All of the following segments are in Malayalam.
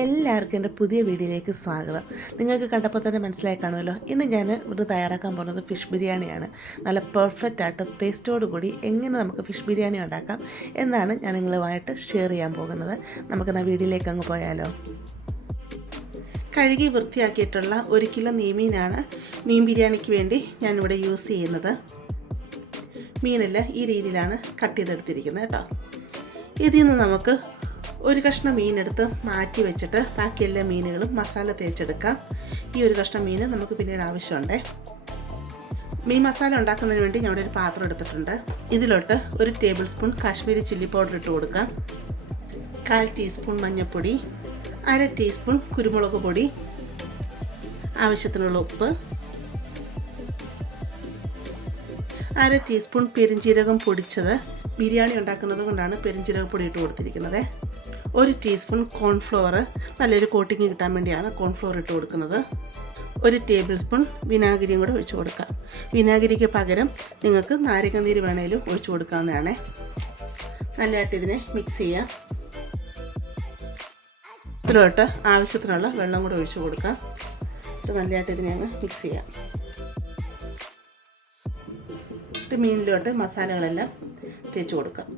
എല്ലാവർക്കും എൻ്റെ പുതിയ വീഡിയോയിലേക്ക് സ്വാഗതം. നിങ്ങൾക്ക് കണ്ടപ്പോൾ തന്നെ മനസ്സിലായി കാണുമല്ലോ, ഇന്ന് ഞാൻ ഇവിടെ തയ്യാറാക്കാൻ പോകുന്നത് ഫിഷ് ബിരിയാണിയാണ്. നല്ല പെർഫെക്റ്റ് ആയിട്ട് ടേസ്റ്റോടു കൂടി എങ്ങനെ നമുക്ക് ഫിഷ് ബിരിയാണി ഉണ്ടാക്കാം എന്നാണ് ഞാൻ നിങ്ങളുമായിട്ട് ഷെയർ ചെയ്യാൻ പോകുന്നത്. നമുക്കെന്നാ വീഡിയോയിലേക്ക് അങ്ങ് പോയാലോ. കഴുകി വൃത്തിയാക്കിയിട്ടുള്ള 1 കിലോ നെയ്മീനാണ് മീൻ ബിരിയാണിക്ക് വേണ്ടി ഞാനിവിടെ യൂസ് ചെയ്യുന്നത്. മീനെല്ലാം ഈ രീതിയിലാണ് കട്ട് ചെയ്തെടുത്തിരിക്കുന്നത് കേട്ടോ. ഇതിൽ നിന്ന് നമുക്ക് ഒരു കഷ്ണം മീനെടുത്ത് മാറ്റി വെച്ചിട്ട് ബാക്കി എല്ലാ മീനുകളും മസാല തേച്ചെടുക്കാം. ഈ ഒരു കഷ്ണം മീൻ നമുക്ക് പിന്നീട് ആവശ്യമുണ്ട്. മീൻ മസാല ഉണ്ടാക്കുന്നതിന് വേണ്ടി ഞാൻ ഇവിടെ ഒരു പാത്രം എടുത്തിട്ടുണ്ട്. ഇതിലോട്ട് 1 table spoon Kashmiri chilli powder ഇട്ട് കൊടുക്കാം. 1/4 ടീസ്പൂൺ മഞ്ഞൾപ്പൊടി, 1/2 ടീസ്പൂൺ കുരുമുളക് പൊടി, ആവശ്യത്തിനുള്ള ഉപ്പ്, 1/2 ടീസ്പൂൺ പെരിഞ്ജീരകം പൊടിച്ചത്. ബിരിയാണി ഉണ്ടാക്കുന്നത് കൊണ്ടാണ് പെരിഞ്ജീരക പൊടി ഇട്ട് കൊടുത്തിരിക്കുന്നത്. 1 ടീസ്പൂൺ കോൺഫ്ലവർ, നല്ലൊരു കോട്ടിങ് കിട്ടാൻ വേണ്ടിയാണ് കോൺഫ്ലവർ ഇട്ട് കൊടുക്കുന്നത്. 1 ടേബിൾ സ്പൂൺ വിനാഗിരിയും കൂടെ ഒഴിച്ച് കൊടുക്കാം. വിനാഗിരിക്ക് പകരം നിങ്ങൾക്ക് നാരങ്ങാനീര് വേണേലും ഒഴിച്ച് കൊടുക്കാവുന്നതാണ്. നല്ലതായിട്ട് ഇതിനെ മിക്സ് ചെയ്യാം. ഇതിലോട്ട് ആവശ്യത്തിനുള്ള വെള്ളം കൂടെ ഒഴിച്ച് കൊടുക്കാം. നല്ലതായിട്ട് ഇതിനെ അങ്ങ് മിക്സ് ചെയ്യാം. മീനിലോട്ട് മസാലകളെല്ലാം തേച്ച് കൊടുക്കാം.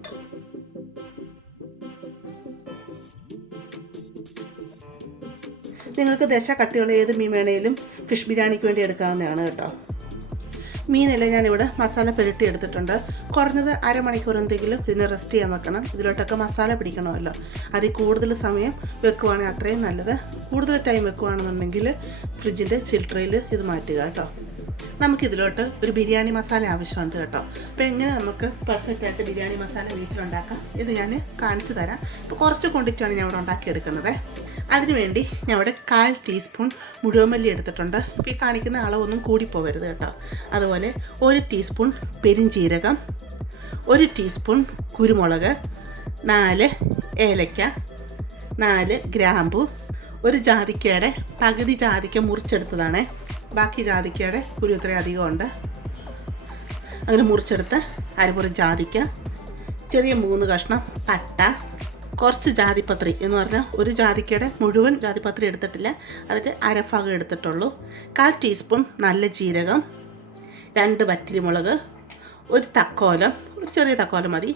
നിങ്ങൾക്ക് ദശ കട്ടിയുള്ള ഏത് മീൻ വേണേലും ഫിഷ് ബിരിയാണിക്ക് വേണ്ടി എടുക്കാവുന്നതാണ് കേട്ടോ. മീനെല്ലാം ഞാനിവിടെ മസാല പുരട്ടി എടുത്തിട്ടുണ്ട്. കുറഞ്ഞത് അരമണിക്കൂർ എന്തെങ്കിലും ഇതിനെ റെസ്റ്റ് ചെയ്യാൻ വെക്കണം. ഇതിലോട്ടൊക്കെ മസാല പിടിക്കണമല്ലോ. അതിൽ കൂടുതൽ സമയം വെക്കുവാണെങ്കിൽ അത്രയും നല്ലത്. കൂടുതൽ ടൈം വെക്കുവാണെന്നുണ്ടെങ്കിൽ ഫ്രിഡ്ജിൻ്റെ ചിൽട്രയിൽ ഇത് മാറ്റുക കേട്ടോ. നമുക്കിതിലോട്ട് ഒരു ബിരിയാണി മസാല ആവശ്യമുണ്ട് കേട്ടോ. അപ്പോൾ എങ്ങനെ നമുക്ക് പെർഫെക്റ്റ് ആയിട്ട് ബിരിയാണി മസാല വീട്ടിലുണ്ടാക്കാം ഇത് ഞാൻ കാണിച്ചു തരാം. ഇപ്പോൾ കുറച്ച് ക്വാണ്ടിറ്റിയാണ് ഞാൻ ഇവിടെ ഉണ്ടാക്കിയെടുക്കുന്നത്. അതിനുവേണ്ടി ഞാൻ ഇവിടെ 1/4 ടീസ്പൂൺ മുഴുവൻ മല്ലി എടുത്തിട്ടുണ്ട്. ഇപ്പോൾ ഈ കാണിക്കുന്ന അളവൊന്നും കൂടിപ്പോവരുത് കേട്ടോ. അതുപോലെ 1 ടീസ്പൂൺ പെരിഞ്ജീരകം, 1 ടീസ്പൂൺ കുരുമുളക്, 4 ഏലക്ക, 4 ഗ്രാമ്പു, 1 ജാതിക്കയുടെ പകുതി ജാതിക്ക മുറിച്ചെടുത്തതാണ്. ബാക്കി ജാതിക്കയുടെ കുരു ഇത്രയും അധികമുണ്ട്. അങ്ങനെ മുറിച്ചെടുത്ത് അരമുറി ജാതിക്ക, ചെറിയ 3 കഷ്ണം പട്ട, കുറച്ച് ജാതിപത്രി എന്ന് പറഞ്ഞാൽ 1 ജാതിക്കയുടെ മുഴുവൻ ജാതിപത്രി എടുത്തിട്ടില്ല, അതിൻ്റെ അരഭാഗം എടുത്തിട്ടുള്ളൂ. 1/4 ടീസ്പൂൺ നല്ല ജീരകം, 2 വറ്റൽമുളക്, 1 തക്കോലം, ഒരു ചെറിയ തക്കോലം മതി,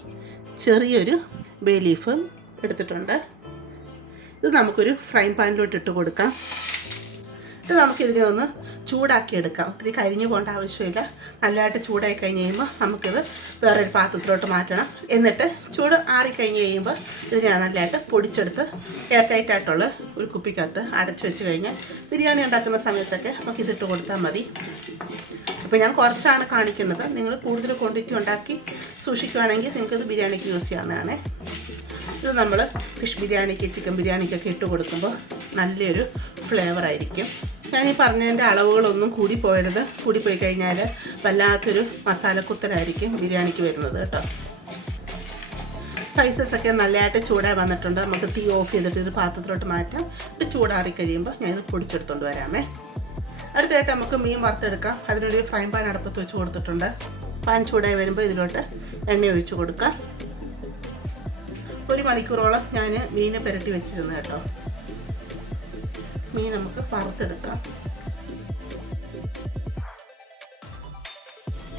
ചെറിയൊരു ബേ ലീഫ് എടുത്തിട്ടുണ്ട്. ഇത് നമുക്കൊരു ഫ്രൈ പാനിലോട്ട് ഇട്ട് കൊടുക്കാം. ഇത് നമുക്കിതിനെ ഒന്ന് ചൂടാക്കി എടുക്കാം. ഒത്തിരി കരിഞ്ഞു പോകേണ്ട ആവശ്യമില്ല. നല്ലതായിട്ട് ചൂടായി കഴിഞ്ഞ് കഴിയുമ്പോൾ നമുക്കിത് വേറൊരു പാത്രത്തിലോട്ട് മാറ്റണം. എന്നിട്ട് ചൂട് ആറിക്കഴിഞ്ഞ് കഴിയുമ്പോൾ ഇതിനെ നല്ലതായിട്ട് പൊടിച്ചെടുത്ത് എയർ ടൈറ്റായിട്ടുള്ള ഒരു കുപ്പിക്കകത്ത് അടച്ചു വെച്ച് കഴിഞ്ഞാൽ ബിരിയാണി ഉണ്ടാക്കുന്ന സമയത്തൊക്കെ നമുക്ക് ഇതിട്ട് കൊടുത്താൽ മതി. അപ്പോൾ ഞാൻ കുറച്ചാണ് കാണിക്കുന്നത്. നിങ്ങൾ കൂടുതൽ ക്വാണ്ടിറ്റി ഉണ്ടാക്കി സൂക്ഷിക്കുകയാണെങ്കിൽ നിങ്ങൾക്കിത് ബിരിയാണിക്ക് യൂസ് ചെയ്യാവുന്നതാണ്. ഇത് നമ്മൾ ഫിഷ് ബിരിയാണിക്ക് ചിക്കൻ ബിരിയാണിക്കൊക്കെ ഇട്ട് കൊടുക്കുമ്പോൾ നല്ലൊരു ഫ്ലേവറായിരിക്കും. ഞാനീ പറഞ്ഞതിൻ്റെ അളവുകളൊന്നും കൂടിപ്പോയരുത്. കൂടിപ്പോയി കഴിഞ്ഞാൽ വല്ലാത്തൊരു മസാലക്കുത്തലായിരിക്കും ബിരിയാണിക്ക് വരുന്നത് കേട്ടോ. സ്പൈസസ് ഒക്കെ നല്ലതായിട്ട് ചൂടായി വന്നിട്ടുണ്ട്. നമുക്ക് തീ ഓഫ് ചെയ്തിട്ട് ഇത് പാത്രത്തിലോട്ട് മാറ്റാം. ഇത് ചൂടാറി കഴിയുമ്പോൾ ഞാനിത് പൊടിച്ചെടുത്തുകൊണ്ട് വരാമേ. അടുത്തായിട്ട് നമുക്ക് മീൻ വറുത്തെടുക്കാം. അതിനൊരു ഫ്രൈ പാൻ അടുപ്പത്ത് വെച്ച് കൊടുത്തിട്ടുണ്ട്. പാൻ ചൂടായി വരുമ്പോൾ ഇതിലോട്ട് എണ്ണ ഒഴിച്ച് കൊടുക്കാം. 1 മണിക്കൂറോളം ഞാൻ മീനെ പുരട്ടി വെച്ചിരുന്നു കേട്ടോ. മീൻ നമുക്ക് വറുത്തെടുക്കാം.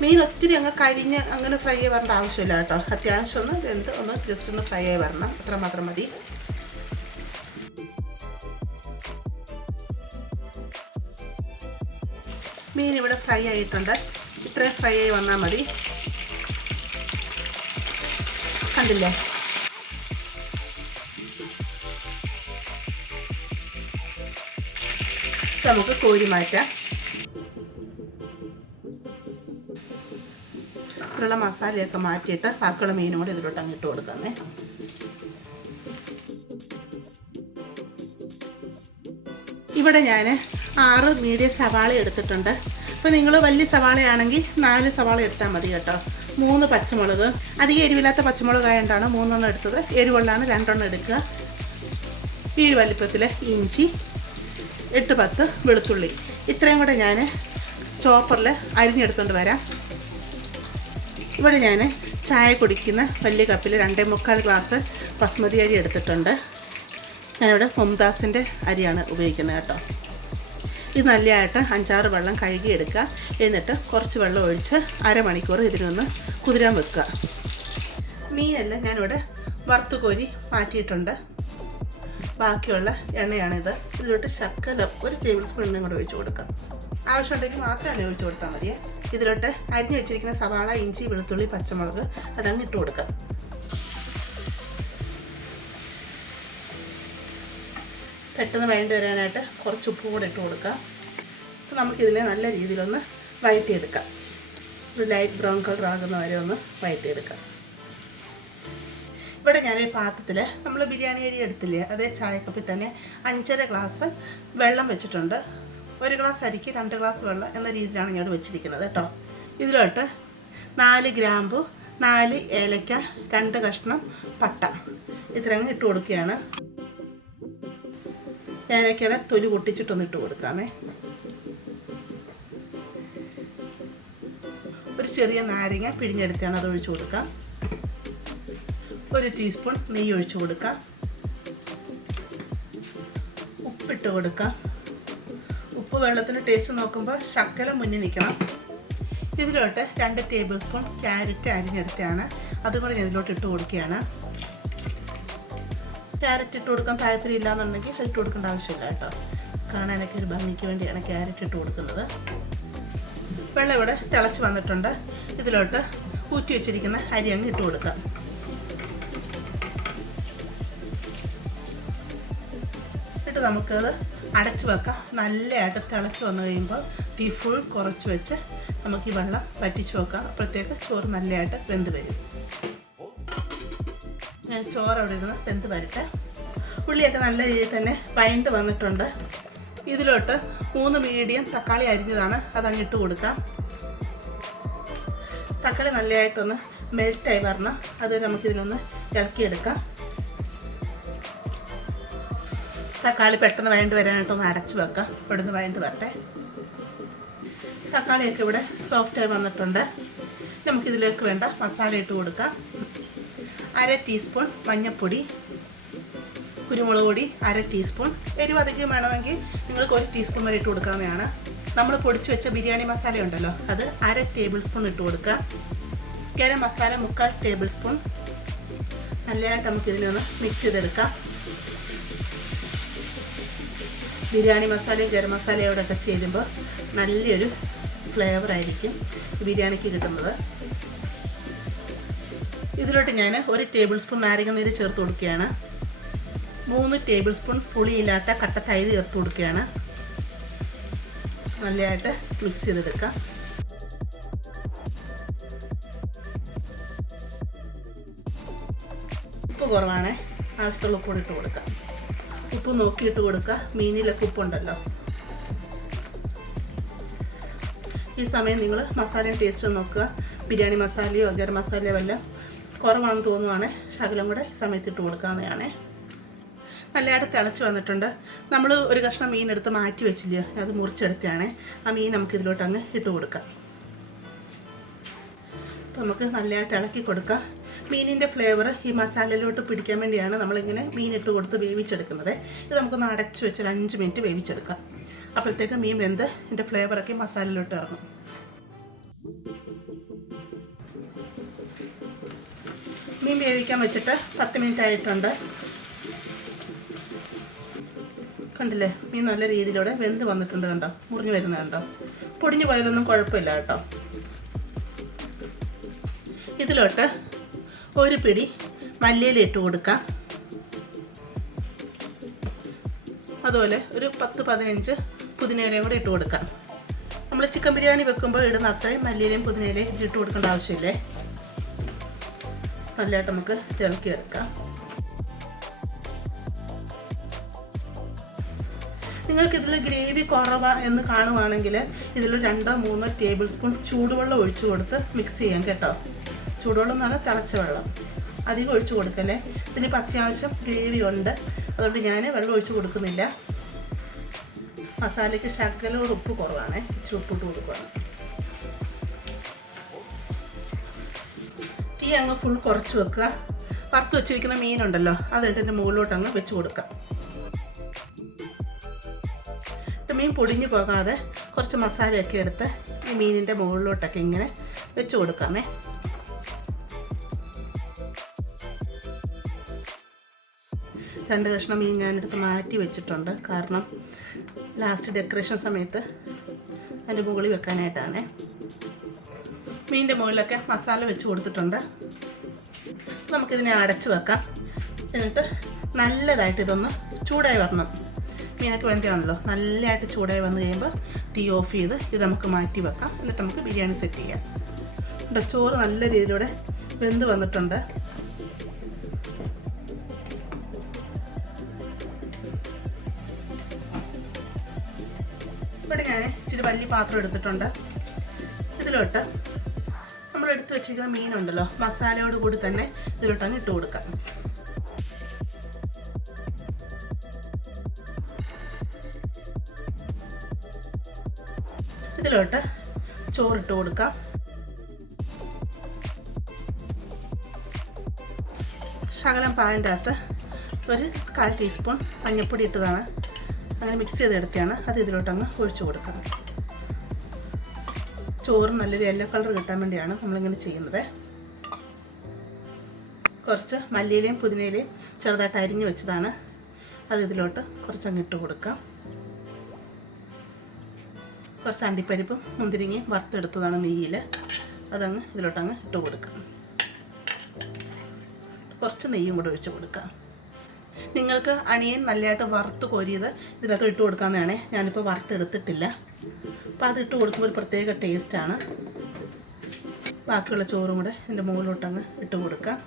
മീൻ ഒത്തിരി അങ്ങ് കരിഞ്ഞ് അങ്ങനെ ഫ്രൈ ആയി വരേണ്ട ആവശ്യമില്ല കേട്ടോ. അത്യാവശ്യം ഒന്ന് ജസ്റ്റ് ഒന്ന് ഫ്രൈ ആയി വരണം, അത്രമാത്രം മതി. മീൻ ഇവിടെ ഫ്രൈ ആയിട്ടുണ്ട്. ഇത്രയും ഫ്രൈ ആയി വന്നാൽ മതി. കണ്ടില്ലേ? നമുക്ക് കോരി മാറ്റാം. ഇതിലുള്ള മസാലയൊക്കെ മാറ്റിയിട്ട് ബാക്കിയുള്ള മീനും കൂടി ഇതിലോട്ട് അങ്ങിട്ട് കൊടുക്കാമേ. ഇവിടെ ഞാൻ 6 മീഡിയം സവാള എടുത്തിട്ടുണ്ട്. അപ്പോൾ നിങ്ങൾ വലിയ സവാളയാണെങ്കിൽ 4 സവാള എടുത്താൽ മതി കേട്ടോ. 3 പച്ചമുളക്, അധികം എരിവില്ലാത്ത പച്ചമുളകായതുകൊണ്ടാണ് 3 എണ്ണം എടുത്തത്. എരിവുള്ളതാണ് 2 എണ്ണം എടുക്കുക. ഈ വലിപ്പത്തിൽ ഇഞ്ചി, 8-10 വെളുത്തുള്ളി, ഇത്രയും കൂടെ ഞാൻ ചോപ്പറിൽ അരിഞ്ഞെടുത്തുകൊണ്ട് വരാം. ഇവിടെ ഞാൻ ചായ കുടിക്കുന്ന വലിയ കപ്പിൽ 2.25 ഗ്ലാസ് ബസ്മതി അരി എടുത്തിട്ടുണ്ട്. ഞാനിവിടെ മുംതാസിൻ്റെ അരിയാണ് ഉപയോഗിക്കുന്നത് കേട്ടോ. ഇത് നല്ലതായിട്ട് 5-6 വെള്ളം കഴുകിയെടുക്കുക. എന്നിട്ട് കുറച്ച് വെള്ളം ഒഴിച്ച് അരമണിക്കൂർ ഇതിനൊന്ന് കുതിരാൻ വെക്കുക. മീനെല്ലാം ഞാനിവിടെ വറുത്ത് കോരി മാറ്റിയിട്ടുണ്ട്. ബാക്കിയുള്ള എണ്ണയാണിത്. ഇതിലോട്ട് ശകലം 1 ടേബിൾ സ്പൂൺ എണ്ണയും കൂടെ ഒഴിച്ച് കൊടുക്കാം. ആവശ്യമുണ്ടെങ്കിൽ മാത്രം എണ്ണ ഒഴിച്ച് കൊടുത്താൽ മതിയേ. ഇതിലോട്ട് അരിഞ്ഞ് വെച്ചിരിക്കുന്ന സവാള, ഇഞ്ചി, വെളുത്തുള്ളി, പച്ചമുളക് അതങ്ങ് ഇട്ട് കൊടുക്കാം. പെട്ടെന്ന് വഴണ്ട് വരാനായിട്ട് കുറച്ച് ഉപ്പ് കൂടെ ഇട്ട് കൊടുക്കാം. അപ്പോൾ നമുക്കിതിനെ നല്ല രീതിയിലൊന്ന് വഴറ്റിയെടുക്കാം. ഒരു ലൈറ്റ് ബ്രൗൺ കളർ ആകുന്ന വരെ ഒന്ന് വഴറ്റിയെടുക്കാം. ഇവിടെ ഞാനൊരു പാത്രത്തിൽ നമ്മൾ ബിരിയാണി അരി എടുത്തില്ലേ, അതേ ചായക്കപ്പിൽ തന്നെ 5.5 ഗ്ലാസ് വെള്ളം വെച്ചിട്ടുണ്ട്. 1 ഗ്ലാസ് അരിക്ക് 2 ഗ്ലാസ് വെള്ളം എന്ന രീതിയിലാണ് ഞാൻ വെച്ചിരിക്കുന്നത് കേട്ടോ. ഇതിലോട്ട് 4 ഗ്രാമ്പു, 4 ഏലക്ക, 2 കഷ്ണം പട്ട ഇത്രയും ഇട്ട് കൊടുക്കുകയാണ്. ഏലക്കയുടെ തൊലി പൊട്ടിച്ചിട്ടൊന്ന് ഇട്ട് കൊടുക്കാമേ. ഒരു ചെറിയ നാരങ്ങ പിഴിഞ്ഞെടുത്താണ് അത് ഒഴിച്ചു കൊടുക്കാം. 1 ടീസ്പൂൺ നെയ്യ് ഒഴിച്ചു കൊടുക്കാം. ഉപ്പിട്ട് കൊടുക്കാം. ഉപ്പ് വെള്ളത്തിന് ടേസ്റ്റ് നോക്കുമ്പോൾ ശകലം മുന്നിൽ നിൽക്കണം. ഇതിലോട്ട് 2 ടേബിൾ സ്പൂൺ ക്യാരറ്റ് അരിഞ്ഞെടുത്താണ്, അതും കൂടെ ഞാൻ ഇതിലോട്ട് ഇട്ട് കൊടുക്കുകയാണ്. ക്യാരറ്റ് ഇട്ട് കൊടുക്കാൻ താല്പര്യം ഇല്ലയെന്നുണ്ടെങ്കിൽ അത് ഇട്ട് കൊടുക്കേണ്ട ആവശ്യമില്ല കേട്ടോ. കാണാനൊക്കെ ഒരു ഭംഗിക്ക് വേണ്ടിയാണ് ക്യാരറ്റ് ഇട്ട് കൊടുക്കുന്നത്. വെള്ളം ഇവിടെ തിളച്ച് വന്നിട്ടുണ്ട്. ഇതിലോട്ട് ഊറ്റി വെച്ചിരിക്കുന്ന അരി അങ്ങ് ഇട്ട് കൊടുക്കാം. ഇട്ട് നമുക്കത് അടച്ച് വെക്കാം. നല്ലതായിട്ട് തിളച്ച് വന്നു കഴിയുമ്പോൾ തീ ഫുൾ കുറച്ച് വെച്ച് നമുക്ക് ഈ വെള്ളം വറ്റിച്ച് വെക്കാം. അപ്പോഴത്തേക്ക് ചോറ് നല്ലതായിട്ട് വെന്ത് വരും. ഞാൻ ചോറ് അവിടെ ഇരുന്ന് വെന്ത് വരട്ടെ. ഉള്ളിയൊക്കെ നല്ല രീതിയിൽ തന്നെ വഴണ്ട് വന്നിട്ടുണ്ട്. ഇതിലോട്ട് 3 മീഡിയം തക്കാളി അരിഞ്ഞതാണ്, അതങ്ങിട്ട് കൊടുക്കാം. തക്കാളി നല്ലതായിട്ടൊന്ന് മെൽറ്റായി വരണം. അത് നമുക്കിതിനൊന്ന് ഇളക്കിയെടുക്കാം. തക്കാളി പെട്ടെന്ന് വഴണ്ട് വരാനായിട്ടൊന്ന് അടച്ച് വെക്കാം. ഇവിടെ നിന്ന് വഴണ്ട് വരട്ടെ. തക്കാളിയൊക്കെ ഇവിടെ സോഫ്റ്റായി വന്നിട്ടുണ്ട്. നമുക്കിതിലേക്ക് വേണ്ട മസാല ഇട്ട് കൊടുക്കാം. 1/2 ടീസ്പൂൺ മഞ്ഞൾപ്പൊടി, കുരുമുളക് പൊടി 1/2 ടീസ്പൂൺ. എരിവ് അധികം വേണമെങ്കിൽ നിങ്ങൾക്ക് 1 ടീസ്പൂൺ വരെ ഇട്ട് കൊടുക്കാവുന്നതാണ്. നമ്മൾ പൊടിച്ച് വെച്ച ബിരിയാണി മസാല ഉണ്ടല്ലോ, അത് 1/2 ടേബിൾ സ്പൂൺ ഇട്ട് കൊടുക്കുക. Garam masala 3/4 table spoon. നല്ലതായിട്ട് നമുക്കിതിനൊന്ന് മിക്സ് ചെയ്തെടുക്കാം. ബിരിയാണി മസാലയും ഗരം മസാലയോടൊക്കെ ചേരുമ്പോൾ നല്ലൊരു ഫ്ലേവറായിരിക്കും ബിരിയാണിക്ക് കിട്ടുന്നത്. ഇതിലോട്ട് ഞാൻ 1 ടേബിൾ സ്പൂൺ നാരങ്ങ നീര് ചേർത്ത് കൊടുക്കുകയാണ്. 3 ടേബിൾ സ്പൂൺ പുളിയില്ലാത്ത കട്ട തൈര് ചേർത്ത് കൊടുക്കുകയാണ്. നല്ലതായിട്ട് മിക്സ് ചെയ്തെടുക്കാം. ഉപ്പ് കുറവാണേ, ആവശ്യമുള്ള ഉപ്പ് ഇട്ട് കൊടുക്കാം. ഉപ്പ് നോക്കിയിട്ട് കൊടുക്കുക. മീനിലൊക്കെ ഉപ്പുണ്ടല്ലോ. ഈ സമയം നിങ്ങൾ മസാലയും ടേസ്റ്റ് നോക്കുക. ബിരിയാണി മസാലയോ ഗരം മസാലയോ വല്ല കുറവാണെന്ന് തോന്നുവാണ്, ശകലം കൂടെ സമയത്ത് ഇട്ട് കൊടുക്കാവുന്നതാണ്. നല്ലതായിട്ട് തിളച്ച് വന്നിട്ടുണ്ട്. നമ്മൾ ഒരു കഷ്ണം മീൻ എടുത്ത് മാറ്റി വെച്ചില്ലയോ, അത് മുറിച്ചെടുത്തതാണ്. ആ മീൻ നമുക്ക് ഇതിലോട്ട് അങ്ങ് ഇട്ട് കൊടുക്കാം. അപ്പോൾ നമുക്ക് നല്ലതായിട്ട് ഇളക്കി കൊടുക്കാം. മീനിൻ്റെ ഫ്ലേവർ ഈ മസാലയിലോട്ട് പിടിക്കാൻ വേണ്ടിയാണ് നമ്മളിങ്ങനെ മീൻ ഇട്ട് കൊടുത്ത് വേവിച്ചെടുക്കുന്നത്. ഇത് നമുക്കൊന്ന് അടച്ച് വെച്ച് 5 മിനിറ്റ് വേവിച്ചെടുക്കാം. അപ്പോഴത്തേക്ക് മീൻ വെന്ത് ഇതിൻ്റെ ഫ്ലേവറൊക്കെ മസാലയിലോട്ട് ഇറങ്ങും. മീൻ വേവിക്കാൻ വെച്ചിട്ട് 10 മിനിറ്റ് ആയിട്ടുണ്ട്. കണ്ടില്ലേ, മീൻ നല്ല രീതിയിലൂടെ വെന്ത് വന്നിട്ടുണ്ട്. കണ്ടോ, മുറിഞ്ഞ് വരുന്നത് കണ്ടോ. പൊടിഞ്ഞു പോയതൊന്നും കുഴപ്പമില്ല കേട്ടോ. ഇതിലോട്ട് 1 പിടി മല്ലിയില ഇട്ട് കൊടുക്കാം. അതുപോലെ ഒരു 10-15 പുതിനയിലയും കൂടെ ഇട്ട് കൊടുക്കാം. നമ്മൾ ചിക്കൻ ബിരിയാണി വെക്കുമ്പോൾ ഇടുന്ന അത്രയും മല്ലിയിലയും പുതിനയിലയും ഇട്ട് കൊടുക്കേണ്ട ആവശ്യമില്ലേ. നല്ലതായിട്ട് നമുക്ക് തിളക്കിയെടുക്കാം. നിങ്ങൾക്കിതിൽ ഗ്രേവി കുറവാ എന്ന് കാണുവാണെങ്കിൽ ഇതിൽ 2-3 ടേബിൾ സ്പൂൺ ചൂടുവെള്ളം ഒഴിച്ചു കൊടുത്ത് മിക്സ് ചെയ്യാം കേട്ടോ. ചൂടുവെള്ളം എന്ന് പറഞ്ഞാൽ തിളച്ച വെള്ളം. അധികം ഒഴിച്ചു കൊടുക്കല്ലേ. ഇതിനിപ്പോൾ അത്യാവശ്യം ഗ്രേവി ഉണ്ട്, അതുകൊണ്ട് ഞാൻ വെള്ളം ഒഴിച്ചു കൊടുക്കുന്നില്ല. മസാലയ്ക്ക് ശകലം ഉപ്പ് കുറവാണ്, ഇച്ചിരി ഉപ്പിട്ട് കൊടുക്കുകയാണ്. തീ അങ്ങ് ഫുൾ കുറച്ച് വെക്കുക. വറുത്ത് വെച്ചിരിക്കുന്ന മീനുണ്ടല്ലോ, അതിട്ട് എൻ്റെ മുകളിലോട്ട് അങ്ങ് വെച്ച് കൊടുക്കാം. മീൻ പൊടിഞ്ഞു പോകാതെ കുറച്ച് മസാലയൊക്കെ എടുത്ത് ഈ മീനിൻ്റെ മുകളിലോട്ടൊക്കെ ഇങ്ങനെ വെച്ച് കൊടുക്കാമേ. രണ്ട് കഷ്ണം മീൻ ഞാനെടുത്ത് മാറ്റി വെച്ചിട്ടുണ്ട്. കാരണം ലാസ്റ്റ് ഡെക്കറേഷൻ സമയത്ത് അതിൻ്റെ മുകളിൽ വെക്കാനായിട്ടാണ്. മീനിൻ്റെ മുകളിലൊക്കെ മസാല വെച്ച് കൊടുത്തിട്ടുണ്ട്. നമുക്കിതിനെ അടച്ച് വെക്കാം. എന്നിട്ട് നല്ലതായിട്ട് ഇതൊന്ന് ചൂടായി വരണം. മീനൊക്കെ വെന്തയാണല്ലോ, നല്ലതായിട്ട് ചൂടായി വന്നു കഴിയുമ്പോൾ തീ ഓഫ് ചെയ്ത് ഇത് നമുക്ക് മാറ്റി വെക്കാം. എന്നിട്ട് നമുക്ക് ബിരിയാണി സെറ്റ് ചെയ്യാം. ഇവിടെ ചോറ് നല്ല രീതിയിലൂടെ വെന്ത് വന്നിട്ടുണ്ട്. ഇവിടെ ഞാൻ ഇച്ചിരി വലിയ പാത്രം എടുത്തിട്ടുണ്ട്. ഇതിലോട്ട് നമ്മൾ എടുത്ത് വെച്ചിരിക്കുന്ന മീനുണ്ടല്ലോ, മസാലയോട് കൂടി തന്നെ ഇതിലോട്ടങ്ങ് ഇട്ട് കൊടുക്കാം. ഇതിലോട്ട് ചോറിട്ട് കൊടുക്കാം. ശകലം പാലിൻ്റെ അകത്ത് ഒരു 1/4 ടീസ്പൂൺ മഞ്ഞൾപ്പൊടി ഇട്ടതാണ്. അങ്ങനെ മിക്സ് ചെയ്തെടുത്താണ്. അത് ഇതിലോട്ടങ്ങ് ഒഴിച്ചു കൊടുക്കാം. ചോറ് നല്ലൊരു യെല്ലോ കളർ കിട്ടാൻ വേണ്ടിയാണ് നമ്മളിങ്ങനെ ചെയ്യുന്നത്. കുറച്ച് മല്ലിയിലയും പുതിനയിലയും ചെറുതായിട്ട് അരിഞ്ഞ് വെച്ചതാണ്. അത് ഇതിലോട്ട് കുറച്ചങ്ങ് ഇട്ട് കൊടുക്കാം. കുറച്ച് അണ്ടിപ്പരിപ്പും മുന്തിരിങ്ങയും വറുത്തെടുത്തതാണ് നെയ്യിൽ. അതങ്ങ് ഇതിലോട്ടങ്ങ് ഇട്ട് കൊടുക്കാം. കുറച്ച് നെയ്യും കൂടെ ഒഴിച്ച് കൊടുക്കാം. നിങ്ങൾക്ക് അണിയൻ നല്ലതായിട്ട് വറുത്ത് കോരിയത് ഇതിനകത്ത് ഇട്ട് കൊടുക്കാമെന്നാണ്. ഞാനിപ്പോൾ വറുത്തെടുത്തിട്ടില്ല. അപ്പോൾ അത് ഇട്ട് കൊടുക്കുമ്പോൾ ഒരു പ്രത്യേക ടേസ്റ്റാണ്. ബാക്കിയുള്ള ചോറും കൂടെ ഇതിൻ്റെ മുകളിലോട്ടങ്ങ് ഇട്ട് കൊടുക്കാം.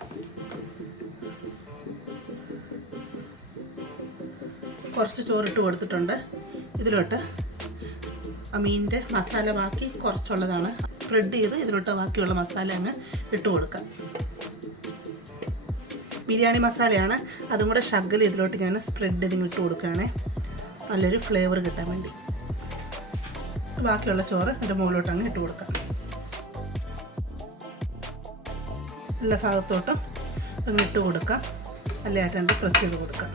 കുറച്ച് ചോറിട്ട് കൊടുത്തിട്ടുണ്ട്. ഇതിലോട്ട് ആ മീനിൻ്റെ മസാല ബാക്കി കുറച്ചുള്ളതാണ്. സ്പ്രെഡ് ചെയ്ത് ഇതിലോട്ട് ബാക്കിയുള്ള മസാല അങ്ങ് ഇട്ട് കൊടുക്കാം. ബിരിയാണി മസാലയാണ്. അതും കൂടെ ശകലം ഇതിലോട്ട് ഞാൻ സ്പ്രെഡ് ചെയ്ത് ഇട്ട് കൊടുക്കുകയാണ്, നല്ലൊരു ഫ്ലേവർ കിട്ടാൻ വേണ്ടി. ബാക്കിയുള്ള ചോറ് അതിൻ്റെ മുകളിലോട്ട് അങ്ങ് ഇട്ട് കൊടുക്കാം. എല്ലാ ഭാഗത്തോട്ടും അങ്ങ് ഇട്ട് കൊടുക്കാം. നല്ലതായിട്ട് അങ്ങ് പ്രസ് ചെയ്ത് കൊടുക്കാം.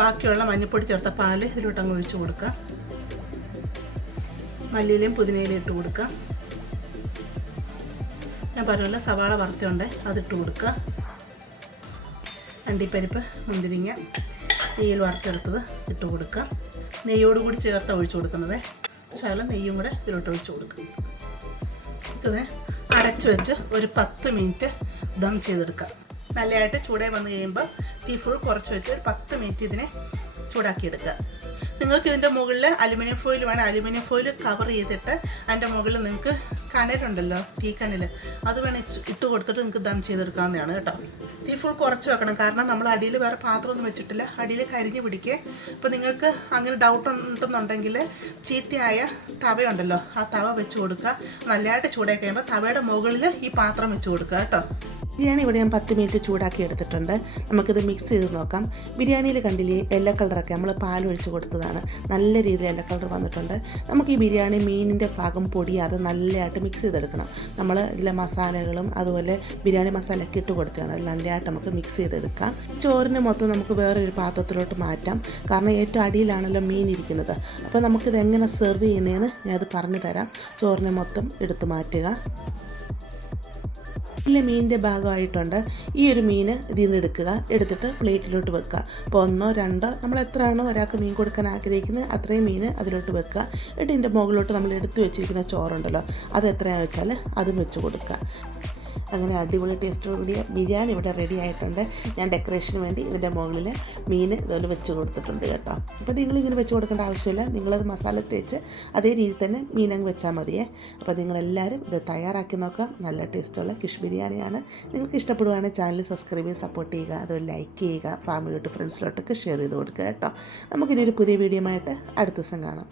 ബാക്കിയുള്ള മഞ്ഞൾപ്പൊടി ചേർത്ത പാല് ഇതിലോട്ട് അങ്ങ് ഒഴിച്ച് കൊടുക്കാം. മല്ലിയിലയും പുതിനയിലയും ഇട്ട് കൊടുക്കാം. ഞാൻ പറഞ്ഞ സവാള വറുത്തുണ്ട്, അതിട്ട് കൊടുക്കുക. അണ്ടിപ്പരിപ്പ് മുന്തിരിങ്ങ നെയ്യിൽ വറുത്തെടുത്തത് ഇട്ട് കൊടുക്കുക. നെയ്യോടുകൂടി ചേർത്ത് ഒഴിച്ചു കൊടുക്കുന്നത്. ശകലം നെയ്യും കൂടെ ഇതിലോട്ട് ഒഴിച്ച് കൊടുക്കുക. ഇതിനെ അടച്ചു വെച്ച് ഒരു 10 മിനിറ്റ് ദം ചെയ്തെടുക്കുക. നല്ലതായിട്ട് ചൂടായി വന്നു കഴിയുമ്പോൾ തീ ഫുൾ കുറച്ച് വെച്ച് ഒരു 10 മിനിറ്റ് ഇതിനെ ചൂടാക്കിയെടുക്കുക. നിങ്ങൾക്ക് ഇതിൻ്റെ മുകളിൽ അലുമിനിയം ഫോയിൽ വേണം. അലുമിനിയം ഫോയിൽ കവർ ചെയ്തിട്ട് അതിൻ്റെ മുകളിൽ നിങ്ങൾക്ക് കനലുണ്ടല്ലോ, തീക്കനൽ, അത് വേണം ഇട്ട് കൊടുത്തിട്ട് നിങ്ങൾക്ക് ദം ചെയ്തെടുക്കാവുന്നതാണ് കേട്ടോ. തീ ഫുൾ കുറച്ച് വെക്കണം. കാരണം നമ്മൾ അടിയിൽ വേറെ പാത്രമൊന്നും വെച്ചിട്ടില്ല, അടിയിൽ കരിഞ്ഞ് പിടിക്കുക. അപ്പോൾ നിങ്ങൾക്ക് അങ്ങനെ ഡൗട്ട് ഉണ്ടെന്നുണ്ടെങ്കിൽ ചീത്തയായ തവയുണ്ടല്ലോ, ആ തവ വെച്ച് കൊടുക്കുക. നല്ലതായിട്ട് ചൂടായി കഴിയുമ്പോൾ തവയുടെ മുകളിൽ ഈ പാത്രം വെച്ച് കൊടുക്കുക കേട്ടോ. ബിരിയാണി ഇവിടെ ഞാൻ 10 മിനിറ്റ് ചൂടാക്കി എടുത്തിട്ടുണ്ട്. നമുക്കിത് മിക്സ് ചെയ്ത് നോക്കാം. ബിരിയാണിയിൽ കണ്ടില്ലേ യെല്ലോ കളറൊക്കെ നമ്മൾ പാലൊഴിച്ച് കൊടുത്തതാണ്. നല്ല രീതിയിൽ യെല്ലോ കളർ വന്നിട്ടുണ്ട്. നമുക്ക് ഈ ബിരിയാണി മീനിൻ്റെ ഭാഗം പൊടിയാതെ നല്ലതായിട്ട് മിക്സ് ചെയ്തെടുക്കണം. നമ്മൾ ഇതിലെ മസാലകളും അതുപോലെ ബിരിയാണി മസാലയൊക്കെ ഇട്ട് കൊടുത്തതാണ്. അത് നല്ലതായിട്ട് നമുക്ക് മിക്സ് ചെയ്തെടുക്കാം. ചോറിന് മൊത്തം നമുക്ക് വേറൊരു പാത്രത്തിലോട്ട് മാറ്റാം. കാരണം ഏറ്റവും അടിയിലാണല്ലോ മീൻ ഇരിക്കുന്നത്. അപ്പോൾ നമുക്കിത് എങ്ങനെ സെർവ് ചെയ്യുന്നതെന്ന് ഞാനത് പറഞ്ഞു തരാം. ചോറിനെ മൊത്തം എടുത്ത് മാറ്റുക. ഇല്ല മീനിൻ്റെ ഭാഗമായിട്ടുണ്ട്. ഈ ഒരു മീൻ ഇതിൽ നിന്ന് എടുത്തിട്ട് പ്ലേറ്റിലോട്ട് വെക്കുക. അപ്പോൾ 1 2 നമ്മൾ എത്രയാണോ ഒരാൾക്ക് മീൻ കൊടുക്കാൻ ആഗ്രഹിക്കുന്നത് അത്രയും മീൻ അതിലോട്ട് വെക്കുക. എന്നിട്ട് ഇതിൻ്റെ മുകളിലോട്ട് നമ്മൾ എടുത്ത് വെച്ചിരിക്കുന്ന ചോറുണ്ടല്ലോ, അത് എത്രയാണെന്ന് വെച്ചാൽ അതും വെച്ച് കൊടുക്കുക. അങ്ങനെ അടിപൊളി ടേസ്റ്റോടുകൂടിയ ബിരിയാണി ഇവിടെ റെഡി ആയിട്ടുണ്ട്. ഞാൻ ഡെക്കറേഷന് വേണ്ടി ഇതിൻ്റെ മുകളിൽ മീൻ ഇതുപോലെ വെച്ച് കൊടുത്തിട്ടുണ്ട് കേട്ടോ. അപ്പോൾ നിങ്ങളിങ്ങനെ വെച്ച് കൊടുക്കേണ്ട ആവശ്യമില്ല. നിങ്ങളത് മസാല തേച്ച് അതേ രീതിയിൽ തന്നെ മീനങ്ങ് വെച്ചാൽ മതിയേ. അപ്പോൾ നിങ്ങളെല്ലാവരും ഇത് തയ്യാറാക്കി നോക്കാം. നല്ല ടേസ്റ്റുള്ള ഫിഷ് ബിരിയാണിയാണ്. നിങ്ങൾക്ക് ഇഷ്ടപ്പെടുകയാണെങ്കിൽ ചാനൽ സബ്സ്ക്രൈബ് ചെയ്ത് സപ്പോർട്ട് ചെയ്യുക. അതുപോലെ ലൈക്ക് ചെയ്യുക. ഫാമിലിയോട്ട് ഫ്രണ്ട്സിലോട്ടൊക്കെ ഷെയർ ചെയ്ത് കൊടുക്കുക കേട്ടോ. നമുക്കിനി ഒരു പുതിയ വീഡിയോ ആയിട്ട് അടുത്ത ദിവസം കാണാം.